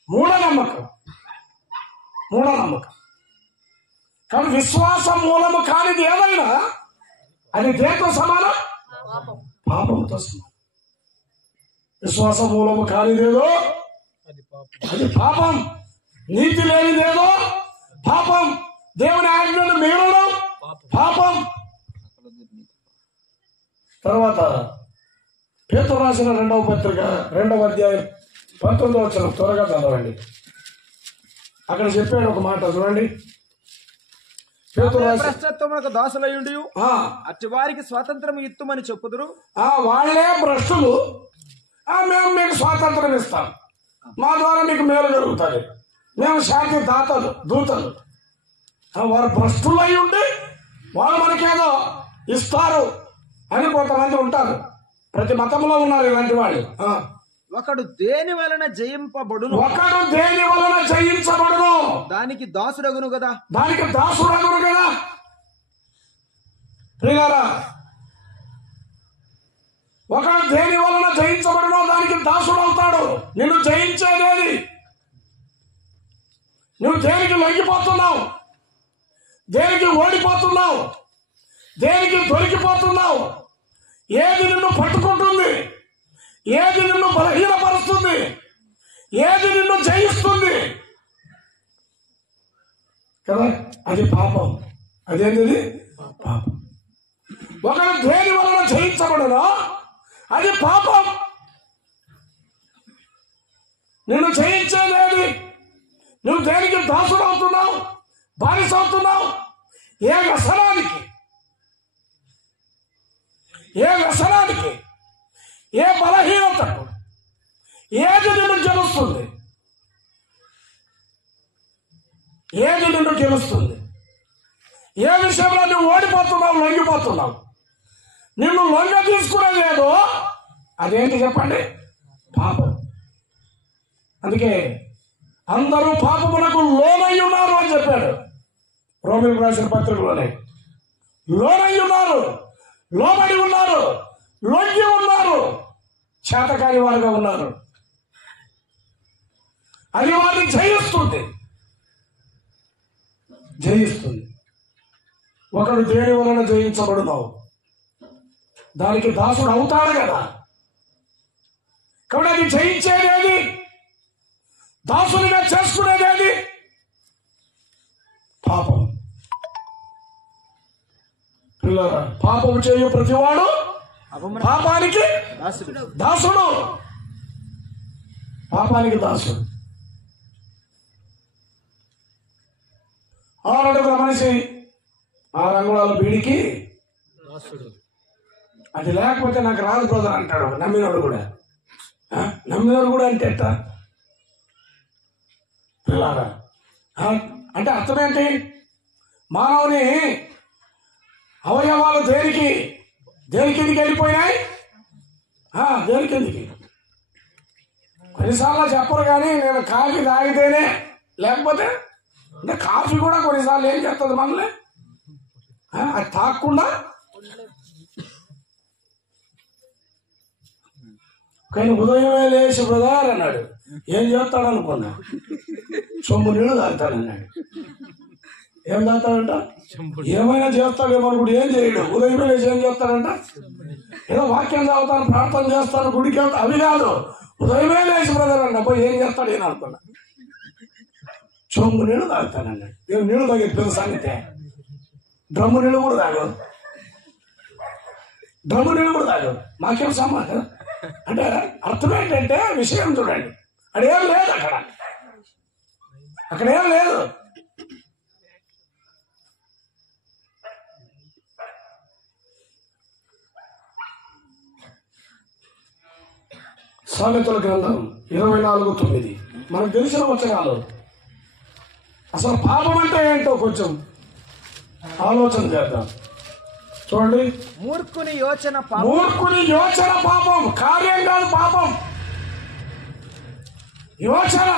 మూఢనమ్మకం. కానీ విశ్వాసం మూలము కానిది ఏదైనా అది దేంతో సమానం? పాపంతో సమానం. విశ్వాసం మూలము కానిదేదో అది పాపం. నీతి లేనిదేదో పాపం. దేవుని ఆజ్ఞను మీరడం పాపం. తర్వాత పేతురు రాసిన 2వ పత్రిక 2వ అధ్యాయం 19వ వచనం త్వరగా చదవండి. అక్కడ చెప్పాడు ఒక మాట, చూడండి. భ్రష్టత్వమునకు దాసులయుండి అట్టి వారికి స్వాతంత్రం ఇత్తుమని చెప్పుదురు. వాళ్లే భ్రష్టులు. మేము మీకు స్వాతంత్రం ఇస్తాం, మా ద్వారా మీకు మేలు జరుగుతుంది, మేము శాంతి దూతలు. వారు భ్రష్టులు అయి ఉండి వాళ్ళు మనకేదో ఇస్తారు అని కొంతమంది ఉంటారు. ప్రతి మతంలో ఉన్నారు ఇలాంటి వాళ్ళు. ఒకడు దేని వలన జయించబడును దానికి దాసుడగును కదా. ప్రియులారా, ఒకడు దేని వలన జయించబడునో దానికి దాసుడు అవుతాడు. నిన్ను జయించేదేది? నువ్వు దేనికి లొంగిపోతున్నావు? దేనికి ఓడిపోతున్నావు? దేనికి దొరికిపోతున్నావు? ఏది నిన్ను పట్టుకుంటుంది? ఏది నిన్ను బలహీనపరుస్తుంది? ఏది నిన్ను జయిస్తుంది కదా? అది పాపం. అదేంటిది? పాపం. ఒకడు దేని వలన జయించబడునో అది పాపం. నిన్ను జయించేదేది? నువ్వు దేనికి దాసుడు అవుతున్నావు, బానిస అవుతున్నావు? ఏ వ్యసనానికి, ఏ బలహీనతకు, ఏది నిన్ను గెలుస్తుంది? ఏ విషయంలో నువ్వు ఓడిపోతున్నావు, లొంగిపోతున్నావు? నిన్ను లొంగ తీసుకునేదేదో అదేంటి చెప్పండి? పాపం. అందుకే అందరూ పాపమునకు లోనై ఉన్నారు అని చెప్పాడు రోమీయులకు రాసిన పత్రికలోనే. లోనై ఉన్నారు, లోబడి ఉన్నారు, లొంగి ఉన్నారు, చేతకాని వారుగా ఉన్నారు. అది వారిని జయిస్తుంది. ఒకడు దేని వలన జయించబడున్నావు దానికి దాసుడు అవుతాడు కదా. కాబట్టి అది జయించేదేది, దాసునిగా చేసుకునేదేది? పాపం. పిల్లరా, పాపము చేయు ప్రతివాడు పాపానికి దాసుడు. ఆరడుగుల మనిషి 6 అంగుళాల బీడికి అది లేకపోతే నాకు రాదు బ్రదర్ అంటాడు నమ్మినోడు కూడా. అంటే ఎట్టా? పిల్లారా, అంటే అర్థమేంటి? మానవుని అవయవాలు దేనికి వెళ్ళిపోయినాయి? దేనికి? కొన్నిసార్లు చెప్పరు కానీ నేను కాఫీ తాగితేనే, లేకపోతే అంటే కాఫీ కూడా కొన్నిసార్లు ఏం చేస్తుంది మనల్ని, అది తాగకుండా. కానీ ఉదయమే లేచి బ్రదర్ అన్నాడు. ఏం చేస్తాడు అనుకున్నా, సొమ్ము నీళ్ళు తాగుతాడన్నాడు. ఏం తాగుతాడంట? ఏమైనా చేస్తాడేమనుకుంటు ఏం చేయడు. ఉదయమే లేచి ఏం చేస్తాడంట? ఏదో వాక్యం తాగుతాను, ప్రార్థన చేస్తాను, గుడికి వెళ్తా, అవి కాదు. ఉదయమే లేచి బ్రదర్ అన్న పోయి ఏం చేస్తాడు ఏం అనుకున్నా, సొమ్ము నీళ్ళు తాగుతానన్నాడు. ఏం నీళ్ళు తాగే పెద్ద సంగతే? డ్రమ్ము నీళ్ళు కూడా తాగు. మాకేం సమాధానం అంటే అర్థం ఏంటంటే విషయం చూడండి, అక్కడేం లేదు. అక్కడేం లేదు. సామెతల గ్రంథం 24:9 మనకు తెలిసిన వచనాలు. అసలు పాపం అంటే ఏంటో కొంచెం ఆలోచన చేద్దాం. చూడండి, మూర్ఖుని యోచన పాపం. కార్యం కాదు పాపం, యోచన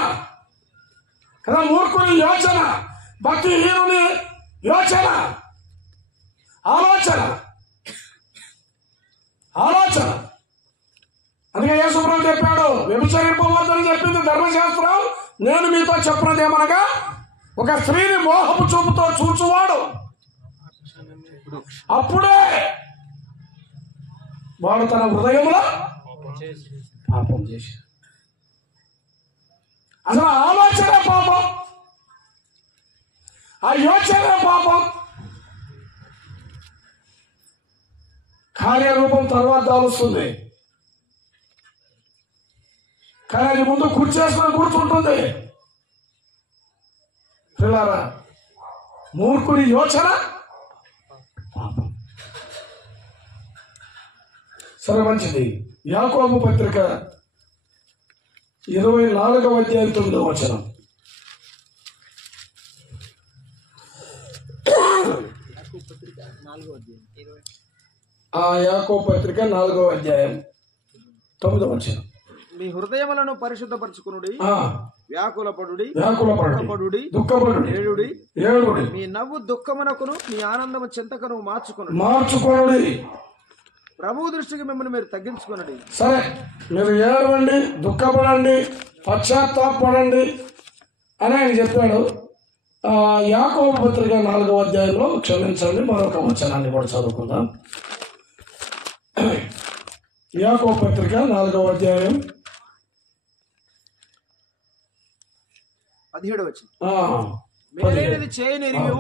కదా. మూర్ఖుని యోచన, భక్తిహీనుని యోచన, ఆలోచన. అందుకే యేసుప్రభువు చెప్పాడు, వ్యభిచరింపవద్దని చెప్పింది ధర్మశాస్త్రం. నేను మీతో చెప్పినది ఏమనగా, ఒక స్త్రీని మోహపు చూపుతో చూచువాడు అప్పుడే వాడు తన హృదయంలో పాపం చేసి. అసలు ఆలోచన పాపం, ఆ యోచన పాపం. కార్యరూపం తర్వాత దాలుస్తుంది, కానీ అది ముందు కూర్చేసుకొని కూర్చుంటుంది. పిల్లారా, మూర్ఖుడి యోచన పాపం. సరే, మంచిది. యాకోబు పత్రిక 24వ అధ్యాయం 9వ వచనం. యాకోబు పత్రిక 4వ అధ్యాయం 9వ వచనం. మీ హృదయములను పరిశుద్ధపరచుకునుడి, వ్యాకులపడుడి, దుఃఖపడుడి, ఏడుడి. మీ నవ్వు దుఃఖమునకును మీ ఆనందము చింతకును మార్చుకొనుడి. ప్రభు దృష్టికి మిమ్మల్ని మీరు తగ్గించుకునండి. సరే, మీరు ఏడవండి, దుఃఖపడండి, పశ్చాత్తాపడండి అని ఆయన చెప్పాడు. యాకోబు పత్రిక 4వ అధ్యాయంలో, క్షమించండి, మరొక వచనాన్ని కూడా చదువుకుందాం. యాకోబు పత్రిక 4వ అధ్యాయం 17వ వచనం. మేలైనది చేయనెరిగి,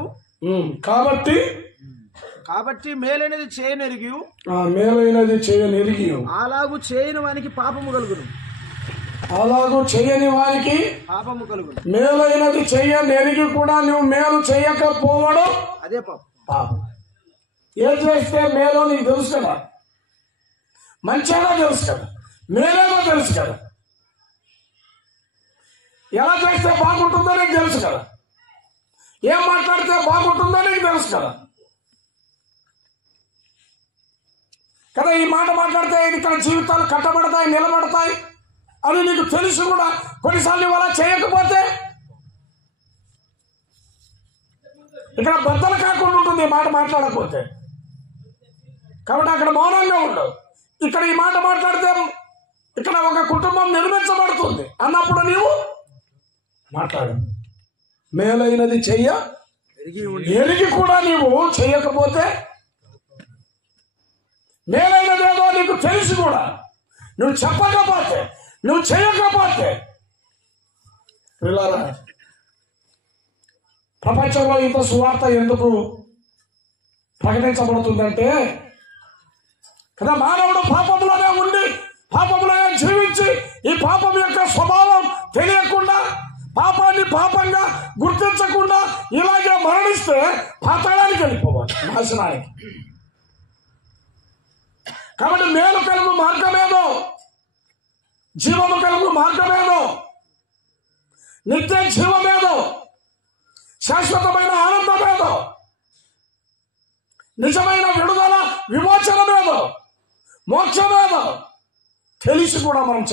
కాబట్టి మేలైనది చేయనెరిగి అలాగూ చేయని వానికి పాపము కలుగును. మేలైనది చేయనెరిగి కూడా నువ్వు మేలు చేయకపోవడం అదే పాపం. ఏం చేస్తే మేలో నీకు తెలుసు కదా, మంచిగా తెలుసు కదా, మేలేమో తెలుసు కదా, ఎలా చేస్తే బాగుంటుందో నీకు తెలుసు కదా, ఏం మాట్లాడితే బాగుంటుందో నీకు తెలుసు కదా. కదా, ఈ మాట మాట్లాడితే ఇక్కడ జీవితాలు కట్టబడతాయి, నిలబడతాయి అని నీకు తెలుసు కూడా కొన్నిసార్లు అలా చేయకపోతే ఇక్కడ బద్దలు కాకుండా ఉంటుంది ఈ మాట మాట్లాడకపోతే. కాబట్టి అక్కడ మౌనంగా ఉండవు. ఇక్కడ ఈ మాట మాట్లాడితే ఇక్కడ ఒక కుటుంబం నిర్మించబడుతుంది అన్నప్పుడు నీవు మాట్లాడు. మేలైనది ఎరిగి కూడా నీవు చేయకపోతే, మేలైనదేదో నీకు తెలిసి కూడా నువ్వు చెప్పకపోతే, నువ్వు చేయకపోతే, పిల్లరా, ప్రపంచంలో ఇంత సువార్త ఎందుకు ప్రకటించబడుతుందంటే, కదా, మానవుడు పాపంలోనే ఉండి పాపంలోనే జీవించి ఈ పాపం యొక్క స్వభావం తెలియకుండా, పాపాన్ని పాపంగా గుర్తించకుండా ఇలాగే మరణిస్తే పాతాళానికి వెళ్ళిపోవాలి, నాశనానికి. కాబట్టి మేలు కలుగు మార్గమేదో, జీవము కలుగు మార్గమేదో, నిత్య జీవమేదో, శాశ్వతమైన ఆనందమేదో, నిజమైన విడుదల విమోచనమేదో, మోక్షమేదో తెలిసి కూడా మనం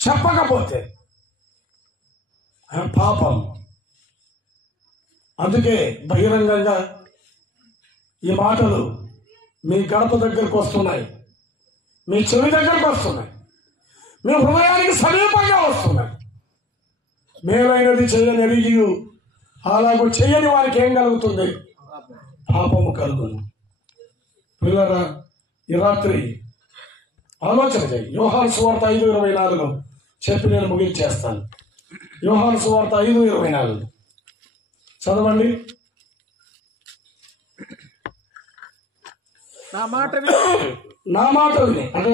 చెప్పకపోతే పాపం. అందుకే బహిరంగంగా ఈ మాటలు మీ గడప దగ్గరకు వస్తున్నాయి, మీ చెవి దగ్గరకు వస్తున్నాయి, మీ హృదయానికి సమీపంగా వస్తున్నాయి. మేలైనది చేయనెరిగి అలాగూ చేయని వారికి ఏం కలుగుతుంది? పాపము కలుగును. పిల్లరా, ఈ రాత్రి ఆలోచన చేయి. యోహాను సువార్త 5:24 చెప్పి నేను ముగించేస్తాను. యోహాను సువార్త 5:24 చదవండి. నా మాట విని అంటే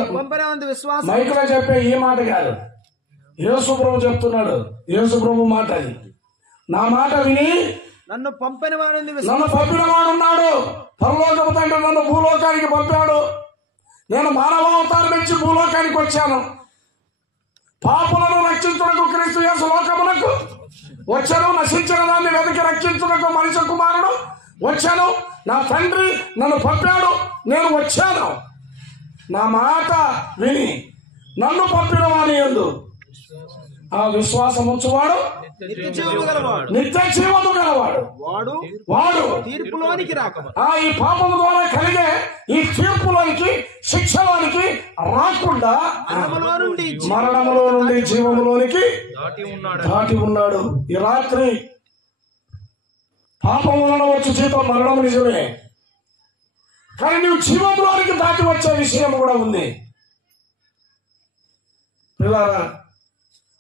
మైకులో చెప్పే ఈ మాట కాదు, యేసు ప్రభు చెప్తున్నాడు. యేసు ప్రభు మాట అది. నా మాట విని నన్ను పంపిన వాడు ఉన్నాడు. పరలోకపు తండ్రి నన్ను భూలోకానికి పంపాడు. నేను మానవావతారం ఇచ్చి భూలోకానికి వచ్చాను. పాపులను రక్షించుటకు క్రీస్తు యేసు లోకమునకు వచ్చాను. నశించిన దాన్ని వెతికి రక్షించుటకు మనిషి కుమారుడు వచ్చాను. నా తండ్రి నన్ను పంపాడు, నేను వచ్చాను. నా మాట విని నన్ను పంపిన వాని యందు ఆ విశ్వాసం ఉంచువాడు నిత్య జీవము గలవాడు. నిత్య జీవము గలవాడు. వాడు తీర్పులోనికి రాక ఈ పాపము ద్వారా కలిగే ఈ తీర్పులోనికి, శిక్షలోనికి రాకుండా మరణములో నుండి జీవములోనికి దాటి ఉన్నాడు. ఈ రాత్రి పాపము వలన వచ్చే జీతం మరణం నిజమే, కానీ నువ్వు జీవంలోనికి దాటి వచ్చే విషయం కూడా ఉంది. పిల్లారా,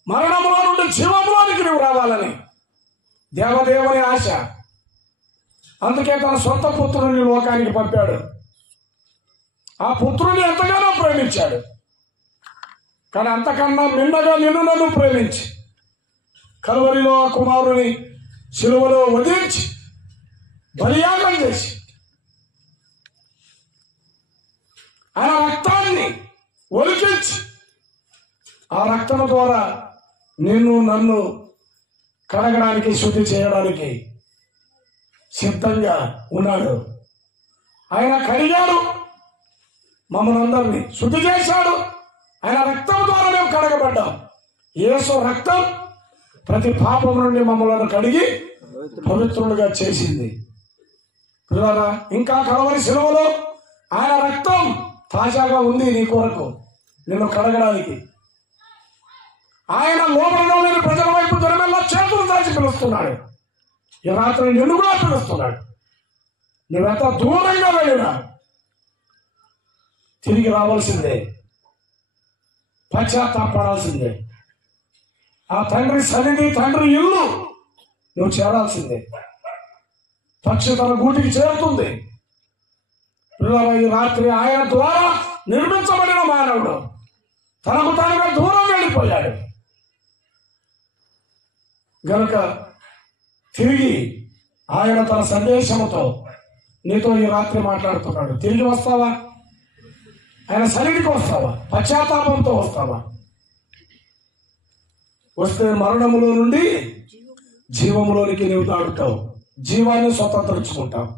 మరణంలో నుండి జీవంలోనికి నువ్వు రావాలని దేవదేవుని ఆశ. అందుకే తన సొంత పుత్రుని లోకానికి పంపాడు. ఆ పుత్రుని ఎంతగానో ప్రేమించాడు. కానీ అంతకన్నా మిన్నగా నిన్ను నన్ను ప్రేమించి కల్వరిలో ఆ కుమారుని శిలువలో వధించి బలియాగం చేసి ఆయన రక్తాన్ని ఒలికించి ఆ రక్తం ద్వారా నిన్ను నన్ను కడగడానికి, శుద్ధి చేయడానికి సిద్ధంగా ఉన్నాడు. ఆయన కడిగాడు, మమ్మల్ని అందరినీ శుద్ధి చేశాడు. ఆయన రక్తం ద్వారా మేము కడగబడ్డాం. యేసు రక్తం ప్రతి పాపం నుండి మమ్మల్ని కడిగి పవిత్రులుగా చేసింది. పిల్లరా, ఇంకా కలవరి శిలువలో ఆయన రక్తం తాజాగా ఉంది నీ కొరకు, నిన్ను కడగడానికి. ఆయన లోపల లేని ప్రజల వైపు దొరమెల్లా చేతులు దాచి పిలుస్తున్నాడు. ఈ రాత్రి నిన్ను కూడా పిలుస్తున్నాడు. నువ్వెంత దూరంగా వెళ్ళినా తిరిగి రావాల్సిందే, పశ్చాత్తాపడాల్సిందే. ఆ తండ్రి సన్నిధి, తండ్రి ఇల్లు నువ్వు చేరాల్సిందే. పక్షి తన గూటికి చేరుతుంది. పిల్లల, ఈ రాత్రి ఆయన ద్వారా నిర్మించబడిన మానవుడు తనకు తానుగా దూరం వెళ్ళిపోయాడు గనుక తిరిగి ఆయన తన సందేశంతో నీతో ఈ రాత్రి మాట్లాడుతున్నాడు. తిరిగి వస్తావా? ఆయన సన్నిధికి వస్తావా? పశ్చాత్తాపంతో వస్తావా? వస్తే మరణములో నుండి జీవములోనికి నీవు దాడుతావు, జీవాన్ని స్వతంత్రించుకుంటావు.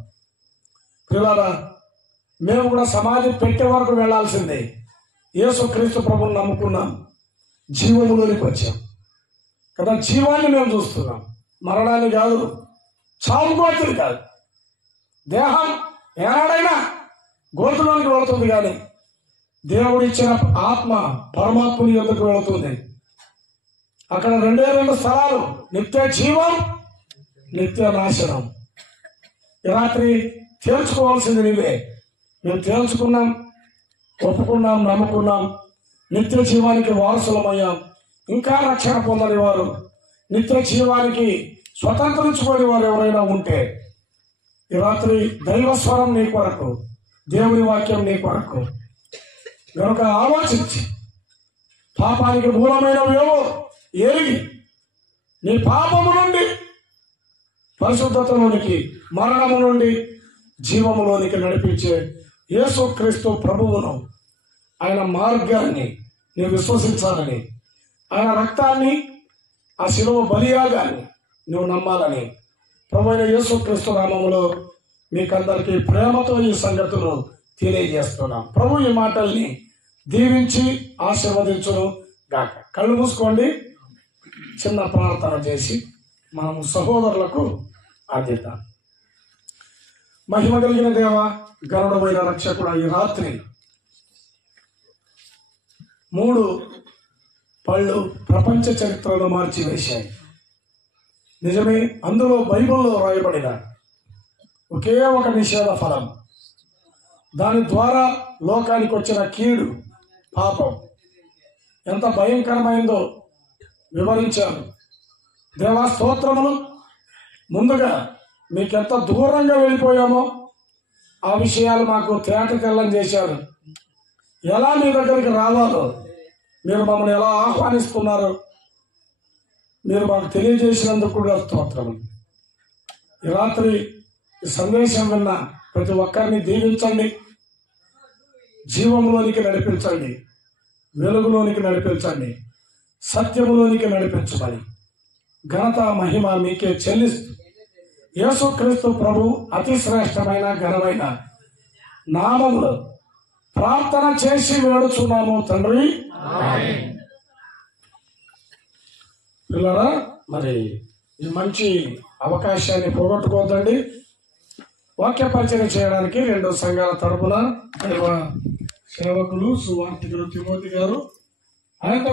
పిల్లల, మేము కూడా సమాధి పెట్టే వరకు వెళ్లాల్సిందే. యేసుక్రీస్తు ప్రభువుని నమ్ముకున్నాం, జీవములోనికి వచ్చాం కదా. జీవాన్ని మేము చూస్తున్నాం, మరణాన్ని కాదు, చావు గోతులు కాదు. దేహం ఏనాడైనా గోతులోనికి వెళుతుంది, కానీ దేవుడిచ్చిన ఆత్మ పరమాత్మని యొద్దకు వెళుతుంది. అక్కడ రెండు స్థలాలు, నిత్య జీవం, నిత్య నాశనం. ఈ రాత్రి తేల్చుకోవాల్సింది నీవే. మేము తేల్చుకున్నాం, ఒప్పుకున్నాం, నమ్ముకున్నాం, నిత్య జీవానికి వారసులమయ్యాం. ఇంకా రక్షణ పొందని వారు, నిత్య జీవానికి స్వతంత్రించుకోని వారు ఎవరైనా ఉంటే ఈ రాత్రి దైవస్వరం నీ కొరకు, దేవుని వాక్యం నీ కొరకు. కనుక ఆలోచించి పాపానికి మూలమైనవేవో ఎరిగి నీ పాపము నుండి పరిశుద్ధతలోనికి, మరణము నుండి జీవములోనికి నడిపించే యేసుక్రీస్తు ప్రభువును, ఆయన మార్గాన్ని నీవు విశ్వసించాలని, ఆయన రక్తాన్ని, ఆ శిలువ బలియాగాన్ని నువ్వు నమ్మాలని ప్రభు అయిన యేసుక్రీస్తు నామములో మీకందరికీ ప్రేమతో ఈ సంగతులు తెలియజేస్తున్నాం. ప్రభు ఈ మాటల్ని దీవించి ఆశీర్వదించును గాక. కళ్ళు మూసుకోండి, చిన్న ప్రార్థన చేసి మనము సహోదరులకు ఆద్యత. మహిమ కలిగిన దేవ, గరుడమైన రక్షకుడు, ఈ రాత్రి 3 పళ్ళు ప్రపంచ చరిత్రలో మార్చివేశాయి. నిజమే, అందులో బైబిల్లో రాయబడిన ఒకే ఒక నిషేధ ఫలం, దాని ద్వారా లోకానికి వచ్చిన కీడు, పాపం ఎంత భయంకరమైందో వివరించాను. దేవా స్తోత్రములు. ముందుగా మీకెంత దూరంగా వెళ్ళిపోయామో ఆ విషయాలు మాకు తేట తెల్లం చేశారు. ఎలా మీ దగ్గరికి రావాలో, మీరు మమ్మల్ని ఎలా ఆహ్వానిస్తున్నారో మీరు మాకు తెలియజేసినందుకు కూడా స్తోత్రములు. ఈ రాత్రి ఈ సందేశం విన్న ప్రతి ఒక్కరిని దీవించండి, జీవంలోనికి నడిపించండి, వెలుగులోనికి నడిపించండి, సత్యములోనికి నడిపించమని ఘనత మహిమ మీకే చెల్లిస్తూ యేసుక్రీస్తు ప్రభు అతి శ్రేష్టమైన ఘనమైన నామములో ప్రార్థన చేసి వేడుచున్నాము తండ్రి. పిల్లరా మరి ఈ మంచి అవకాశాన్ని పోగొట్టుకోవద్దండి. వాక్య పరిచయం చేయడానికి 2 సంఘాల తరపున సేవకులు సువార్థికులు తిమోతి గారు ఆయనతో